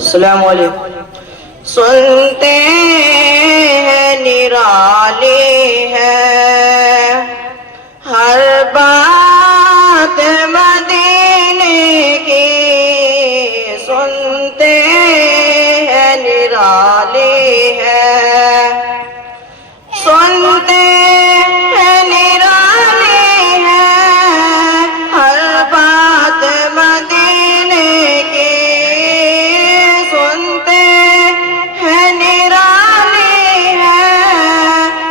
السلام علیکم۔ سنتے ہیں نرالی ہے ہر بات مدینے کی، سنتے ہیں نرالی ہے، سنتے ہیں نرالی ہے ہر بات مدینے کی، سنتے ہیں نرالی ہے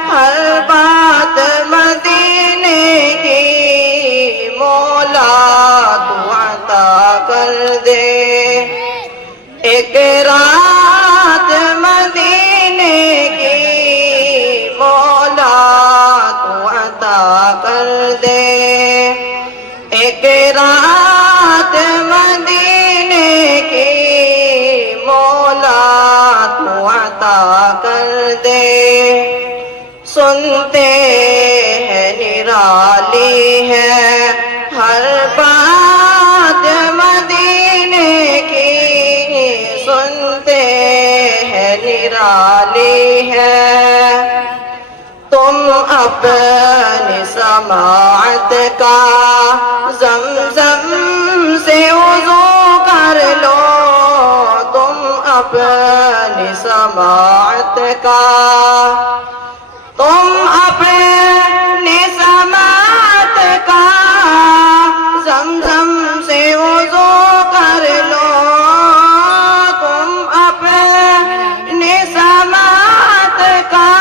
ہر بات مدینے کی، مولا تو عطا کر دے ایک رات مدینے کی، مولا تو عطا کر دے ایک رات مدینے کی، مولا تو عطا کر دے، سنتے ہیں نرالی ہے ہر بات مدینے کی، سنتے ہیں نرالی ہے، تم اپنی سماعت کا زمزم سے وضو کر لو، تم اپنی سماعت کا، تم اپنی سماعت کا زمزم سے وضو کر لو، تم اپنی سماعت کا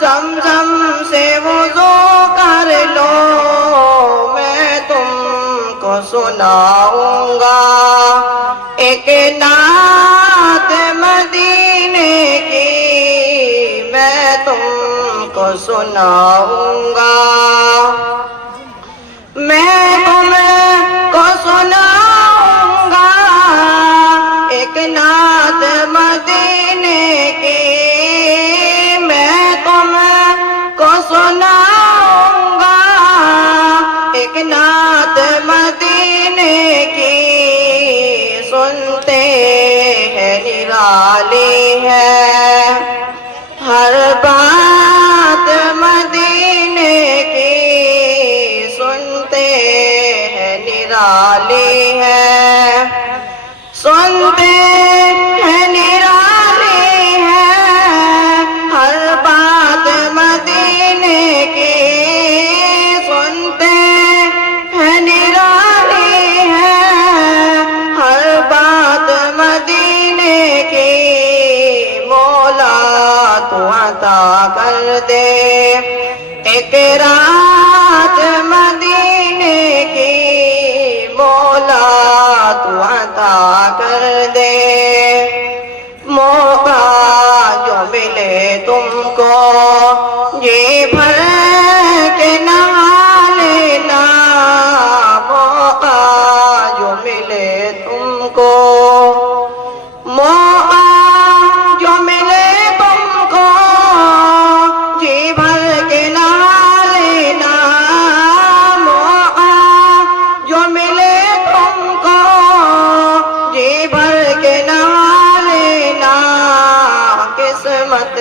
زمزم سے وضو کر لو، میں تم کو سناؤں گا ایک نعت مدینے کی، میں تم کو سناؤں گا، میں تم کو سناؤں گا ایک نعت مدینے کی، میں تم کو سناؤں گا ایک نعت مدینے کی، سنتے ہیں نرالی ہے ہر بات مدینے کی، سنتے ہیں نرالی ہے، سنتے ہیں نرالی ہے ہر بات مدینے کی، سنتے ہیں نرالی ہے ہر بات مدینے کی، مولا تو عطا کر دے ایک رات مدینے کی، مولا تو عطا کر دے، موقع جو ملے تم کو جی بھر کے نہا لینا، موقع جو ملے تم کو، موقع جو ملے تم کو جی بھر کے نہا لینا، موقع جو ملے تم کو جی بھر کے نہا لینا، قسمت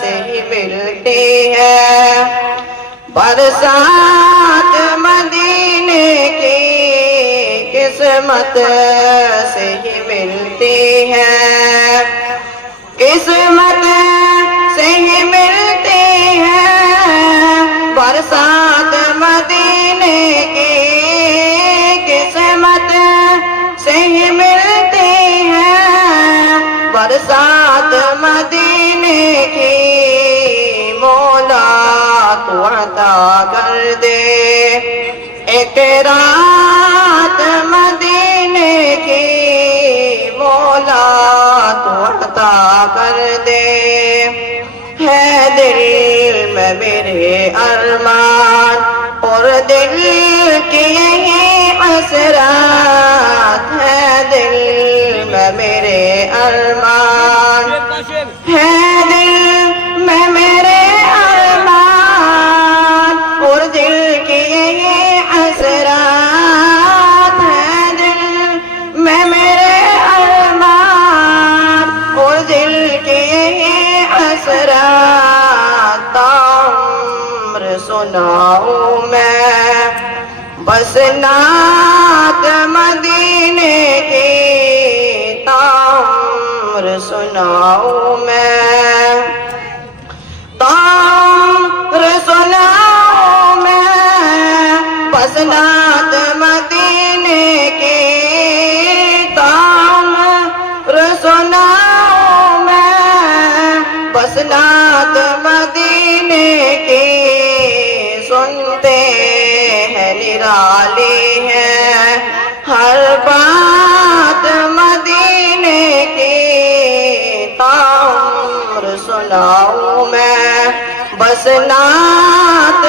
سے ہی ملتی ہے برسات مدینے کی، قسمت سے ہی ملتی ہے، قسمت سے ہی ملتی ہے برسات مدینے کی، قسمت سے ہی ملتی ہے برسات مدینے کی، مولا تو عطا کر دے ایک رات مدینے کی، مولا تو عطا کر دے، ہے دل میں میرے ارمان اور دل کی یہی حسرات، ہے دل میں میرے ارمان، ہے دل میں میرے ارمان اور دل کی یہی حسرات، ہے دل میں میرے ارمان سناؤں میں، بس نعت مدینے کی تعمر سناؤں میں، تعمر سناؤں میں، بس نعت مدینے کی تعمر سناؤں میں، بس نعت مدینے کی سنتے ہیں نرالی ہے ہر بات مدینے کی تعمر سناؤں میں، بس نعت